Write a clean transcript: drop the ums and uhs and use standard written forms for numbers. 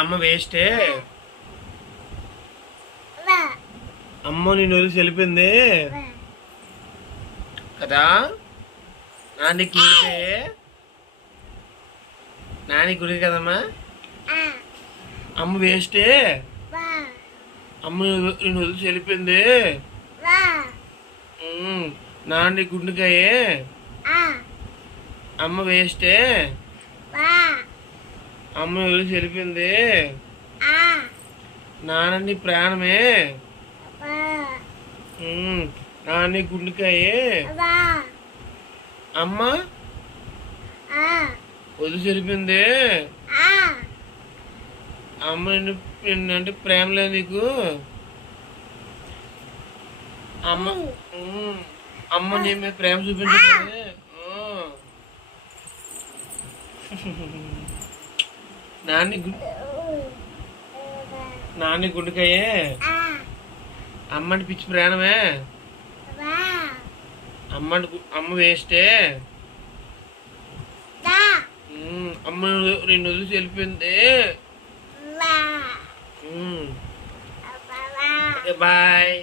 అమ్మ వేస్టే. అమ్మ నేను వదిలి వెళ్ళిపోయింది కదా. నాని గుడికే, నాని గుడి కదమ్మా. అమ్మ వేస్టే. అమ్మ నేను వదిలి వెళ్ళిపోయింది. నాని గుండెకాయే. అమ్మ వేస్టే. అమ్మ వదిలి వెళ్ళిపోయింది. నాన్న ప్రాణమే. నాని గుండెకాయే. అమ్మ వదిలి వెళ్ళిపోయింది. అమ్మ నిన్నంటే ప్రేమ లేదు నీకు. అమ్మ అమ్మ నీ మీద ప్రేమ చూపించట్లేదు. నాని గుండెకాయే. అమ్మని పిచ్చి ప్రాణమే. అమ్మ వేస్టే. అమ్మ రెండు వదిలి వెళ్ళిపోయింది. బాయ్.